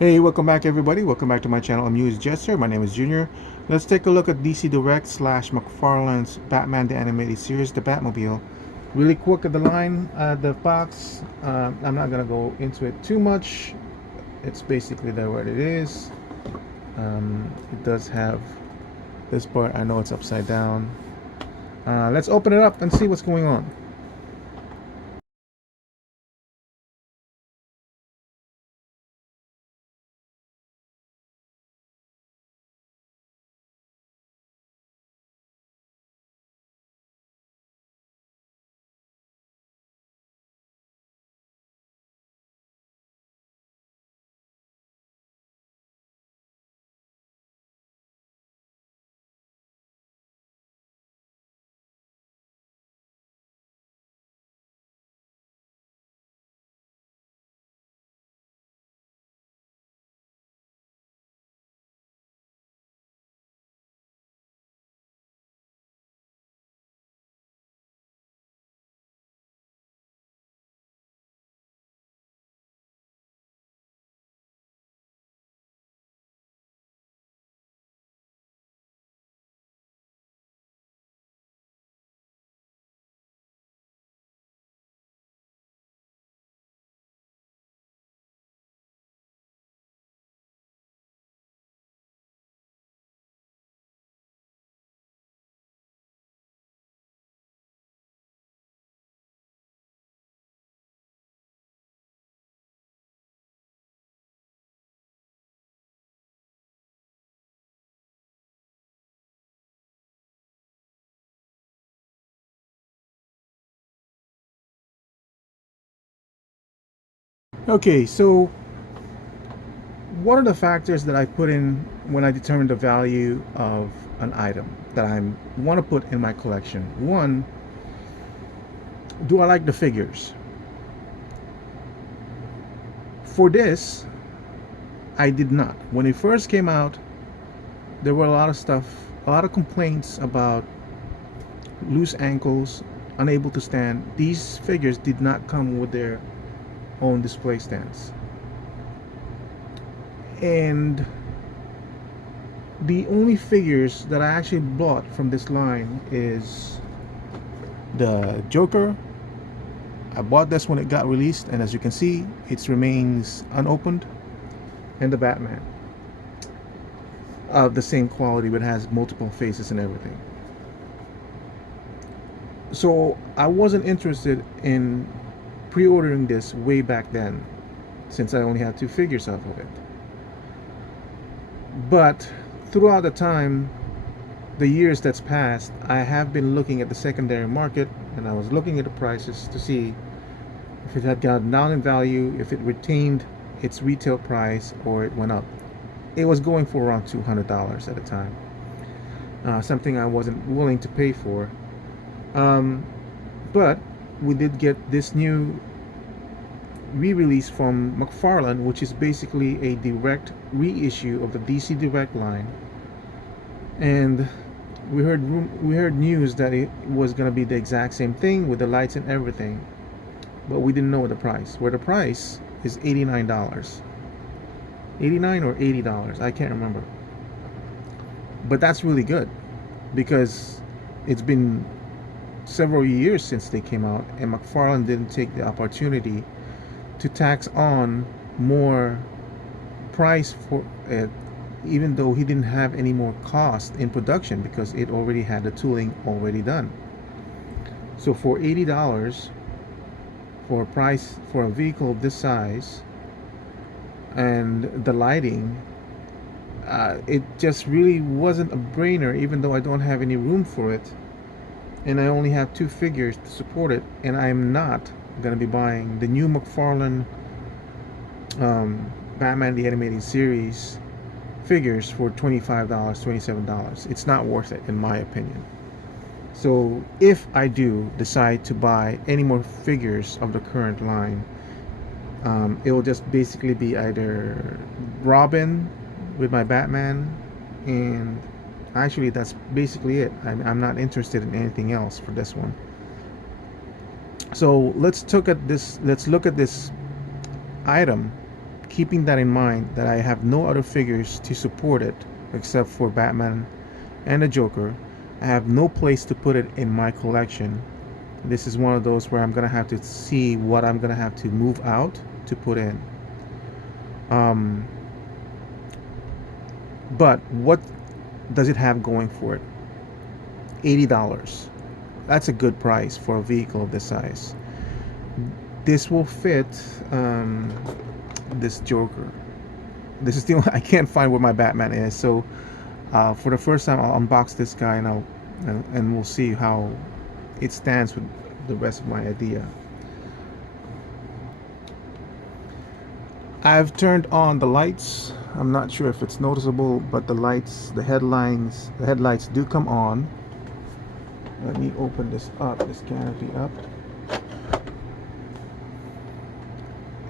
Hey, welcome back everybody. Welcome back to my channel. I'm News Jester. My name is Junior. Let's take a look at DcDirect slash McFarlane's Batman the Animated Series, the Batmobile. Really quick at the line, the box. I'm not gonna go into it too much. It's basically there what it is. It does have this part. I know it's upside down. Let's open it up and see what's going on. Okay, so what are the factors that I put in when I determine the value of an item that I want to put in my collection? One, do I like the figures? For this, I did not. When it first came out, there were a lot of stuff, a lot of complaints about loose ankles, unable to stand. These figures did not come with their own display stands. And the only figures that I actually bought from this line is the Joker. I bought this when it got released, and as you can see, it remains unopened, and the Batman of the same quality, but has multiple faces and everything. So I wasn't interested in pre-ordering this way back then, since I only had two figures off of it. But throughout the time, the years that's passed, I have been looking at the secondary market, and I was looking at the prices to see if it had gone down in value, if it retained its retail price, or it went up. It was going for around $200 at the time, something I wasn't willing to pay for. Um, but we did get this new re-release from McFarlane, which is basically a direct reissue of the DcDirect line, and we heard news that it was going to be the exact same thing with the lights and everything, but we didn't know the price. Where the price is $89, 89 or $80, I can't remember. But that's really good because it's been several years since they came out, and McFarlane didn't take the opportunity to tax on more price for it, even though he didn't have any more cost in production because it already had the tooling already done. So for $80 for a price for a vehicle of this size and the lighting, it just really wasn't a brainer, even though I don't have any room for it and I only have two figures to support it, and I'm not going to be buying the new McFarlane Batman the Animated Series figures for $25, $27. It's not worth it, in my opinion. So if I do decide to buy any more figures of the current line, it will just basically be either Robin with my Batman, and actually that's basically it. I'm not interested in anything else for this one. So let's look at this item keeping that in mind, that I have no other figures to support it except for Batman and the Joker, I have no place to put it in my collection. This is one of those where I'm gonna have to see what I'm gonna have to move out to put in. But what does it have going for it? $80. That's a good price for a vehicle of this size. This will fit this Joker. This is the only, I can't find where my Batman is, so for the first time I'll unbox this guy and we'll see how it stands with the rest of my idea. I've turned on the lights. I'm not sure if it's noticeable, but the headlights do come on. Let me open this canopy up.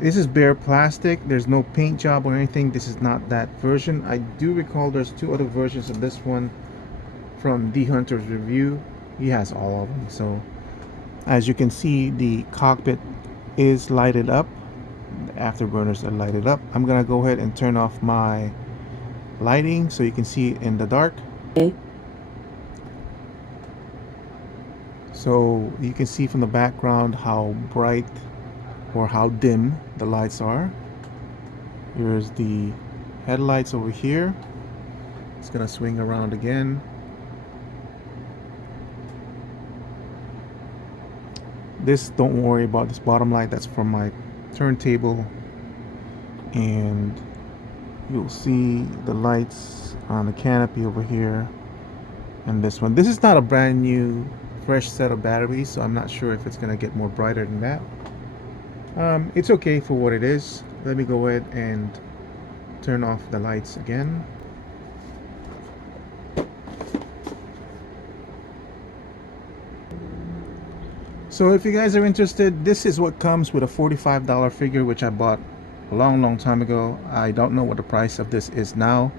This is bare plastic. There's no paint job or anything. This is not that version. I do recall there's two other versions of this one from D Hunter's review. He has all of them. So as you can see, the cockpit is lighted up. The afterburners are lighted up. I'm gonna go ahead and turn off my lighting so you can see it in the dark. Okay. So you can see from the background how bright or how dim the lights are. Here's the headlights over here. It's gonna swing around again. This, don't worry about this bottom light, that's from my turntable. And you'll see the lights on the canopy over here. And this one. This is not a brand new fresh set of batteries, so I'm not sure if it's gonna get more brighter than that. It's okay for what it is. Let me go ahead and turn off the lights again. So if you guys are interested, this is what comes with a $45 figure, which I bought a long time ago. I don't know what the price of this is now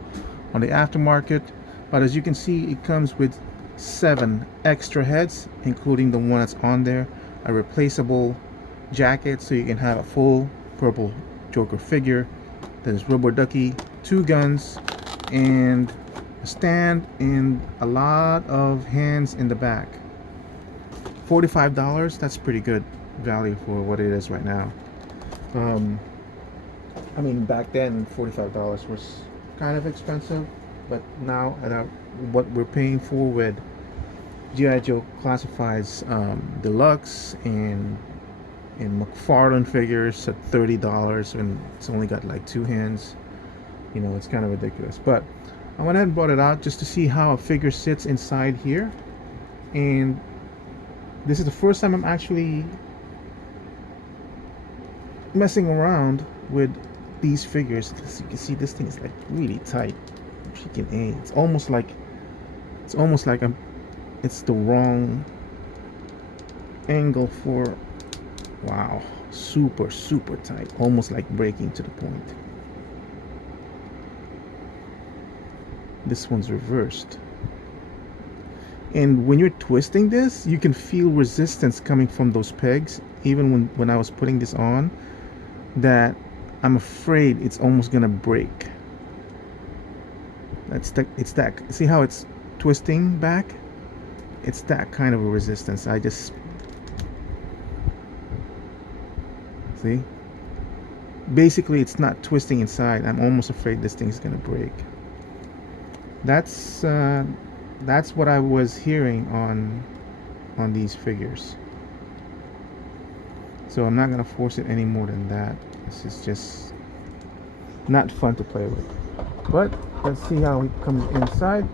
on the aftermarket, but as you can see, it comes with 7 extra heads, including the one that's on there, a replaceable jacket so you can have a full purple Joker figure. There's rubber ducky, 2 guns, and a stand, and a lot of hands in the back. $45, that's pretty good value for what it is right now. I mean, back then $45 was kind of expensive, but now at what we're paying for with G.I. Joe Classifieds Deluxe and McFarlane figures at $30, and it's only got like 2 hands, you know, it's kind of ridiculous. But I went ahead and brought it out just to see how a figure sits inside here, and this is the first time I'm actually messing around with these figures. As you can see, this thing is like really tight. Freaking A. It's almost like it's the wrong angle for, wow, super tight, almost like breaking to the point. This one's reversed, and when you're twisting this, you can feel resistance coming from those pegs. Even when I was putting this on, that I'm afraid it's almost gonna break. It's that, see how it's twisting back? It's that kind of a resistance. I just see, basically it's not twisting inside. I'm almost afraid this thing's gonna break. That's what I was hearing on these figures. So I'm not gonna force it any more than that. This is just not fun to play with. But let's see how he comes inside.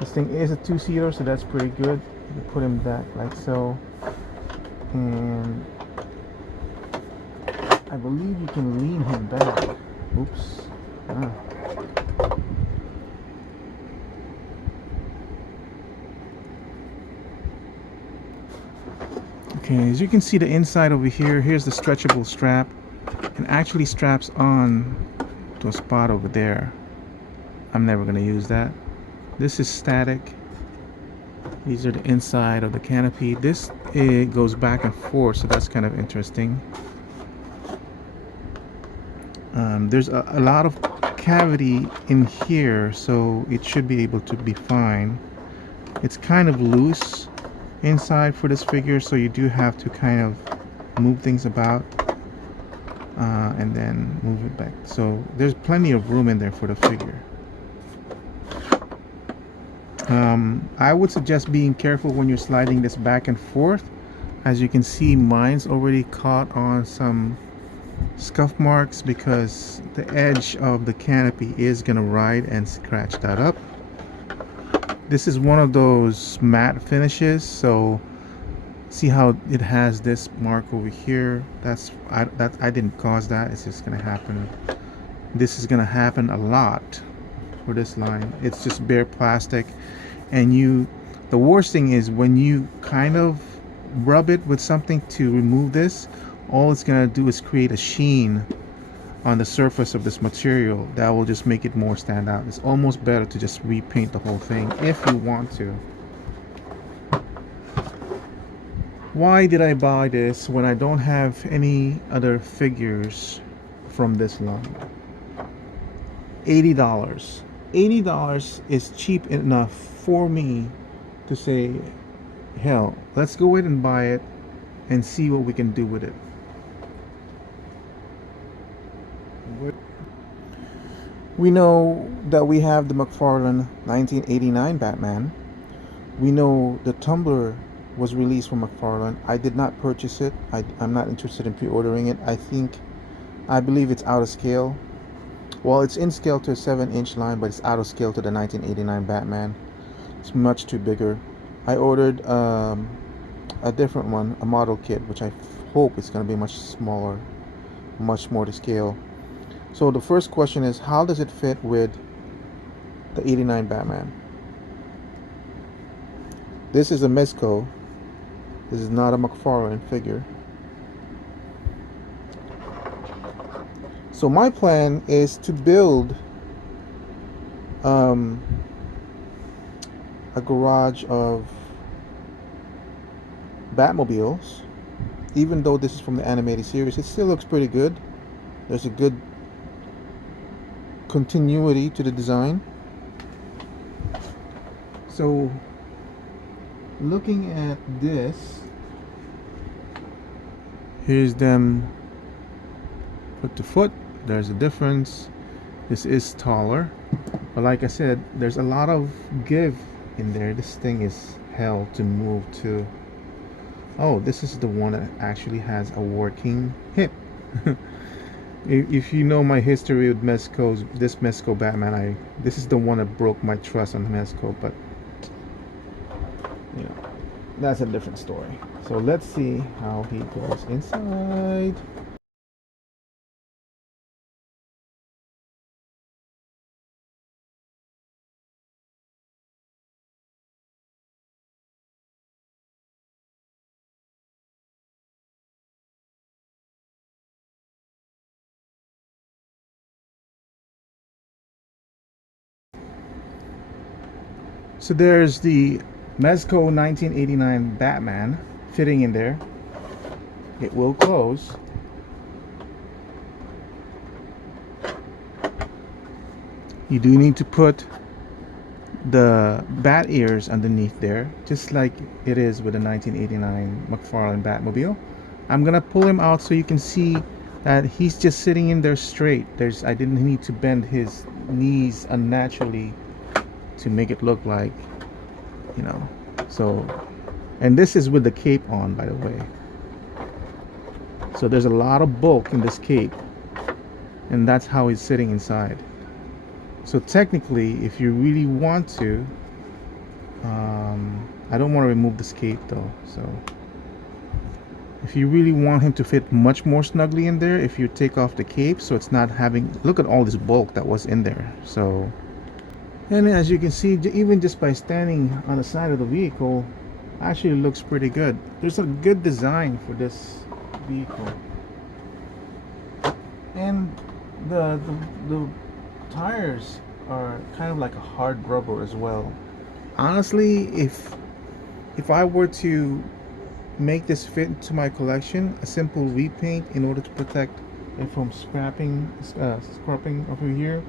This thing is a 2-seater, so that's pretty good. You put him back like so, and I believe you can lean him back. Oops. Ah. Okay, as you can see the inside over here, here's the stretchable strap, and actually straps on to a spot over there. I'm never going to use that. This is static. These are the inside of the canopy. This, it goes back and forth, so that's kind of interesting. There's a lot of cavity in here, so it should be able to be fine. It's kind of loose inside for this figure, so you do have to kind of move things about and then move it back. So there's plenty of room in there for the figure. I would suggest being careful when you're sliding this back and forth. As you can see, mine's already caught on some scuff marks because the edge of the canopy is gonna ride and scratch that up. This is one of those matte finishes, so see how it has this mark over here. I didn't cause that. It's just gonna happen. This is gonna happen a lot for this line. It's just bare plastic, and the worst thing is when you kind of rub it with something to remove this, all it's gonna do is create a sheen on the surface of this material that will just make it more stand out. It's almost better to just repaint the whole thing if you want to. Why did I buy this when I don't have any other figures from this line? $80. $80 is cheap enough for me to say, hell, let's go ahead and buy it and see what we can do with it. We know that we have the McFarlane 1989 Batman. We know the tumbler was released from McFarlane. I did not purchase it. I'm not interested in pre-ordering it. I believe it's out of scale. Well, it's in scale to a 7-inch line, but it's out of scale to the 1989 Batman. It's much too bigger. I ordered a different one, a model kit, which I hope is going to be much smaller, much more to scale. So the first question is, how does it fit with the 89 Batman? This is a Mezco. This is not a McFarlane figure. So my plan is to build a garage of Batmobiles. Even though this is from the animated series, it still looks pretty good. There's a good continuity to the design. So looking at this, here's them foot to foot. There's a difference. This is taller, but like I said, there's a lot of give in there. This thing is hell to move to. Oh, this is the one that actually has a working hip. If you know my history with Mezco's, this Mezco Batman, this is the one that broke my trust on Mezco, but you know, that's a different story. So let's see how he goes inside. So there's the Mezco 1989 Batman fitting in there. It will close. You do need to put the bat ears underneath there, just like it is with the 1989 McFarlane Batmobile. I'm gonna pull him out so you can see that he's just sitting in there straight. I didn't need to bend his knees unnaturally to make it look like, you know. So, and this is with the cape on, by the way. So there's a lot of bulk in this cape, and that's how he's sitting inside. So technically, if you really want to, I don't want to remove this cape though. So if you really want him to fit much more snugly in there, if you take off the cape, so it's not having, look at all this bulk that was in there. So, and as you can see, even just by standing on the side of the vehicle, actually looks pretty good. There's a good design for this vehicle, and the tires are kind of like a hard rubber as well. Honestly, if if I were to make this fit into my collection, a simple repaint in order to protect it from scrapping over here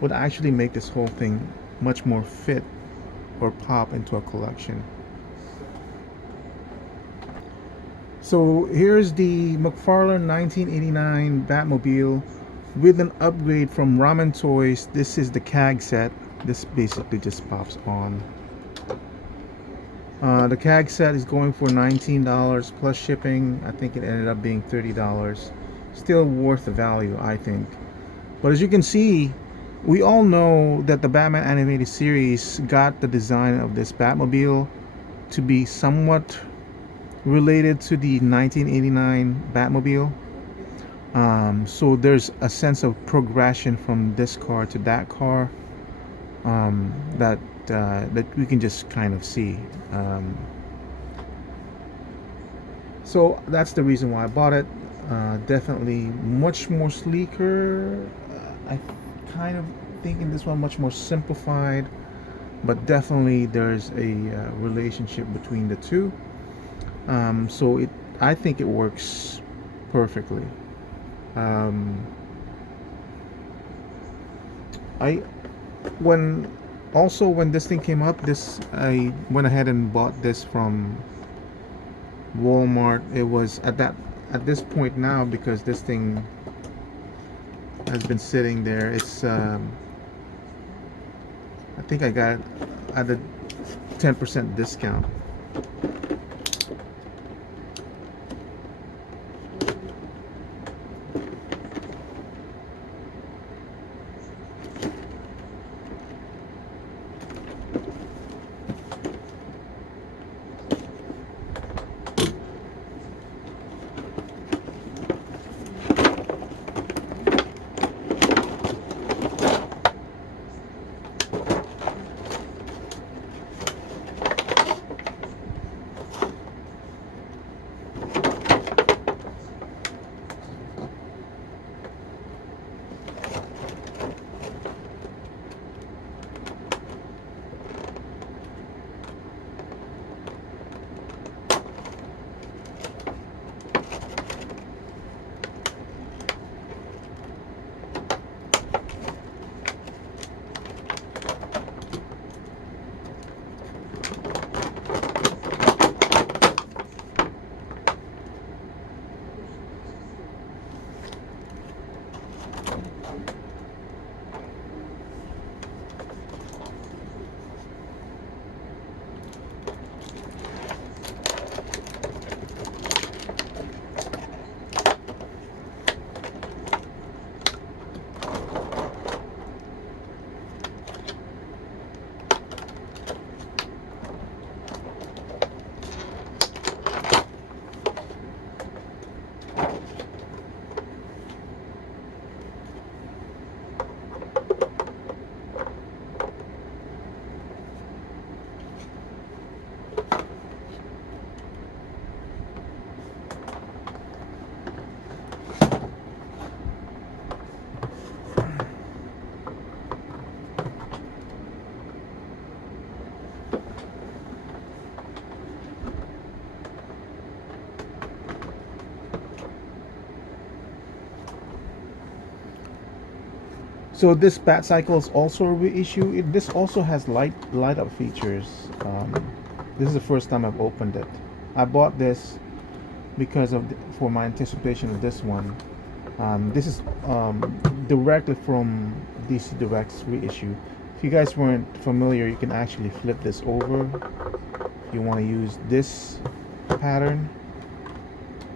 would actually make this whole thing much more fit or pop into a collection. So here's the McFarlane 1989 Batmobile with an upgrade from Ramen Toys. This is the CAG set. This basically just pops on. The CAG set is going for $19 plus shipping. I think it ended up being $30. Still worth the value, I think. But as you can see, we all know that the Batman animated series got the design of this Batmobile to be somewhat related to the 1989 Batmobile. So there's a sense of progression from this car to that car that we can just kind of see. So that's the reason why I bought it. Definitely much more sleeker. I kind of thinking this one much more simplified, but definitely there's a relationship between the two. So I think it works perfectly. I when when this thing came up, I went ahead and bought this from Walmart. It was at this point now, because this thing has been sitting there. It's I think I got it at a 10% discount. So this bat cycle is also a reissue. This also has light up features. This is the first time I've opened it. I bought this because for my anticipation of this one. This is directly from DcDirect's reissue. If you guys weren't familiar, you can actually flip this over. If you want to use this pattern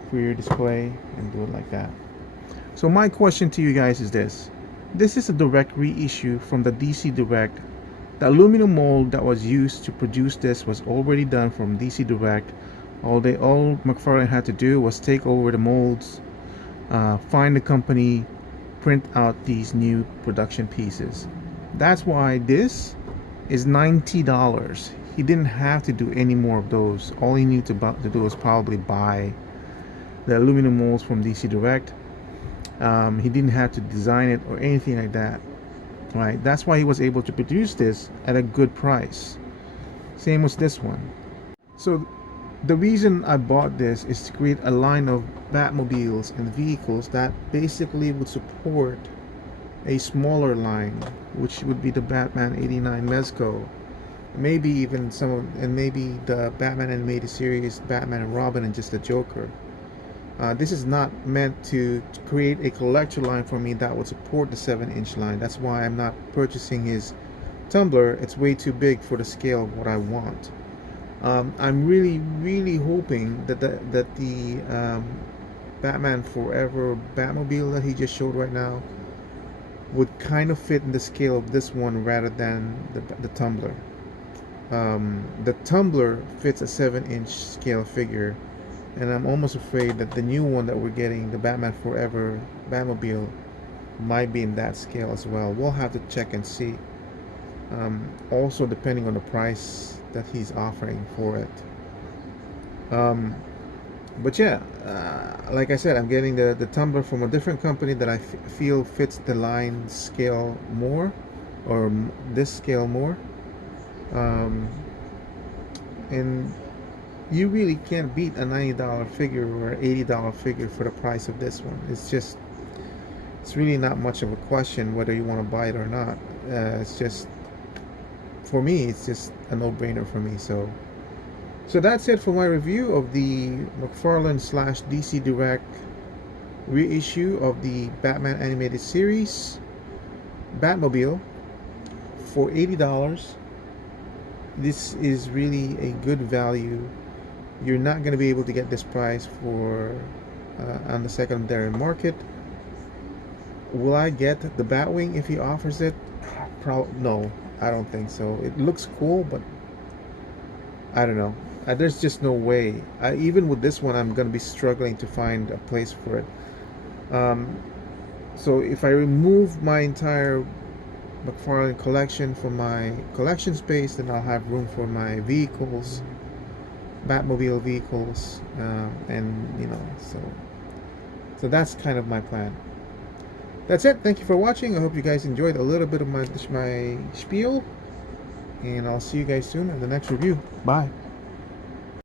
for your display and do it like that. So my question to you guys is this. This is a direct reissue from the DcDirect. The aluminum mold that was used to produce this was already done from DcDirect. All McFarlane had to do was take over the molds, find the company, print out these new production pieces. That's why this is $90. He didn't have to do any more of those. All he needed to do was probably buy the aluminum molds from DcDirect. He didn't have to design it or anything like that, right? That's why he was able to produce this at a good price. Same as this one. So the reason I bought this is to create a line of Batmobiles and vehicles that basically would support a smaller line, which would be the Batman 89 Mezco, maybe even and maybe the Batman animated series, Batman and Robin, and just the Joker. This is not meant to create a collector line for me that would support the 7-inch line. That's why I'm not purchasing his tumbler. It's way too big for the scale of what I want. I'm really hoping that the Batman Forever Batmobile that he just showed right now would kind of fit in the scale of this one rather than the tumbler. The tumbler fits a 7-inch scale figure, and I'm almost afraid that the new one that we're getting, the Batman Forever Batmobile, might be in that scale as well. We'll have to check and see. Also depending on the price that he's offering for it. But yeah, like I said, I'm getting the tumbler from a different company that I feel fits the line scale more, or this scale more. And you really can't beat a $90 figure or $80 figure for the price of this one. It's really not much of a question whether you want to buy it or not. It's just, for me, it's just a no-brainer for me. So that's it for my review of the McFarlane / DcDirect reissue of the Batman animated series Batmobile for $80. This is really a good value. You're not going to be able to get this price for on the secondary market. Will I get the Batwing if he offers it? No, I don't think so. It looks cool, but I don't know. There's just no way. Even with this one, I'm going to be struggling to find a place for it. So if I remove my entire McFarlane collection from my collection space, then I'll have room for my vehicles, Batmobile vehicles, and so that's kind of my plan. That's it. Thank you for watching. I hope you guys enjoyed a little bit of my spiel, and I'll see you guys soon in the next review. Bye.